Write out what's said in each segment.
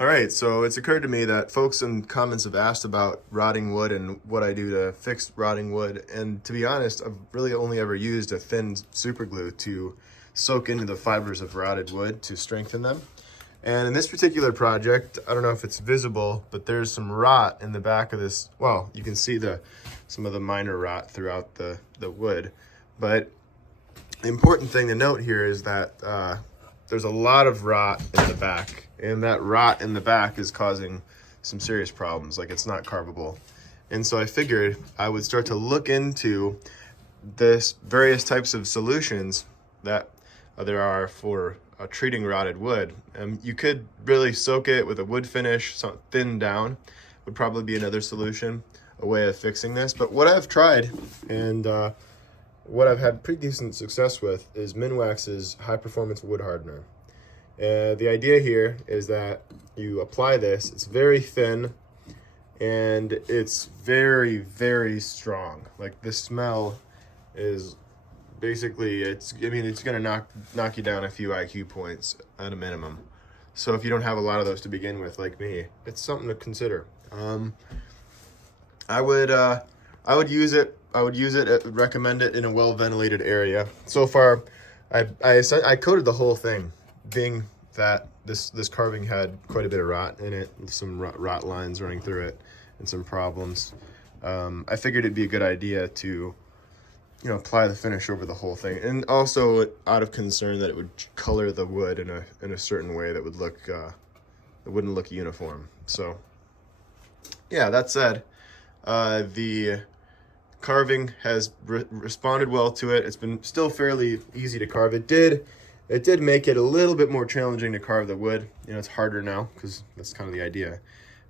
All right, so it's occurred to me that folks in comments have asked about rotting wood and what I do to fix rotting wood. And to be honest, I've really only ever used a thin super glue to soak into the fibers of rotted wood to strengthen them. And in this particular project, I don't know if it's visible, but there's some rot in the back of this. Well, you can see some of the minor rot throughout the wood. But the important thing to note here is that there's a lot of rot in the back, and that rot in the back is causing some serious problems, like it's not carvable. And so I figured I would start to look into this various types of solutions that there are for treating rotted wood. You could really soak it with a wood finish, so thin down would probably be another solution, a way of fixing this. But what I've tried and what I've had pretty decent success with is Minwax's high performance wood hardener. The idea here is that you apply this, it's very thin and it's very, very strong. Like the smell is basically, it's gonna knock you down a few IQ points at a minimum. So if you don't have a lot of those to begin with, like me, it's something to consider. I would use it. Recommend it in a well-ventilated area. So far, I coated the whole thing, being that this carving had quite a bit of rot in it, some rot lines running through it, and some problems. I figured it'd be a good idea to, apply the finish over the whole thing, and also out of concern that it would color the wood in a certain way that would look, it wouldn't look uniform. So, yeah. That said, the carving has responded well to it. It's been still fairly easy to carve. It did make it a little bit more challenging to carve the wood. It's harder now because that's kind of the idea.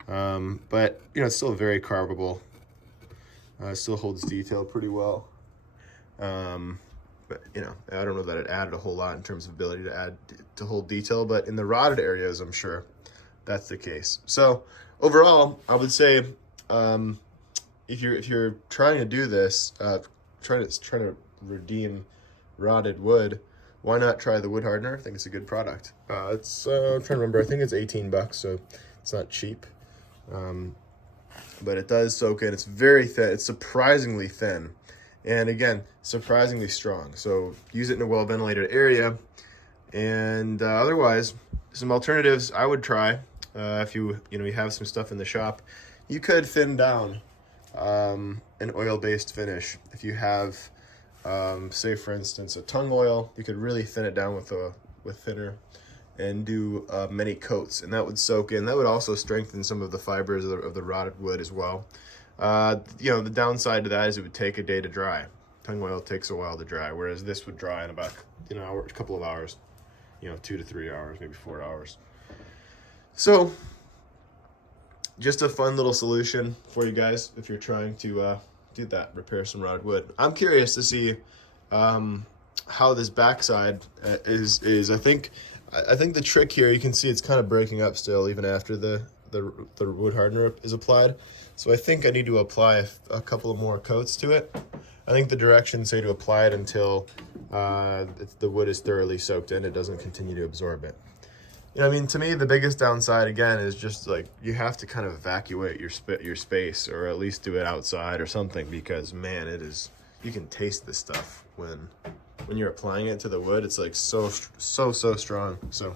But it's still very carvable. It still holds detail pretty well. But I don't know that it added a whole lot in terms of ability to hold detail, but in the rotted areas, I'm sure that's the case. So overall, I would say, if you're trying to do this, trying to redeem rotted wood, why not try the wood hardener? I think it's a good product. I'm trying to remember. I think it's $18, so it's not cheap. But it does soak in. It's very thin. It's surprisingly thin, and again, surprisingly strong. So use it in a well-ventilated area. And otherwise, some alternatives I would try. If you have some stuff in the shop, you could thin down an oil-based finish. If you have, say for instance, a tung oil, you could really thin it down with thinner and do many coats, and that would soak in. That would also strengthen some of the fibers of the rotted wood as well. The downside to that is it would take a day to dry. Tung oil takes a while to dry, whereas this would dry in about a couple of hours, 2 to 3 hours, maybe 4 hours. So just a fun little solution for you guys if you're trying to do that, repair some rotted wood. I'm curious to see how this backside is. I think the trick here, you can see it's kind of breaking up still even after the wood hardener is applied. So I think I need to apply a couple of more coats to it. I think the directions say to apply it until the wood is thoroughly soaked in. It doesn't continue to absorb it. To me, the biggest downside, again, is just like you have to kind of evacuate your space, or at least do it outside or something, because, man, you can taste this stuff when you're applying it to the wood. It's like so strong. So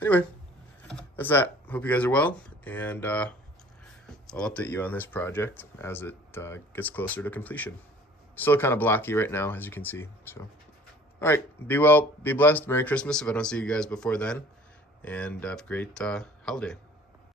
anyway, that's that. Hope you guys are well, and I'll update you on this project as it gets closer to completion. Still kind of blocky right now, as you can see. So, all right, be well, be blessed. Merry Christmas if I don't see you guys before then. And have a great holiday.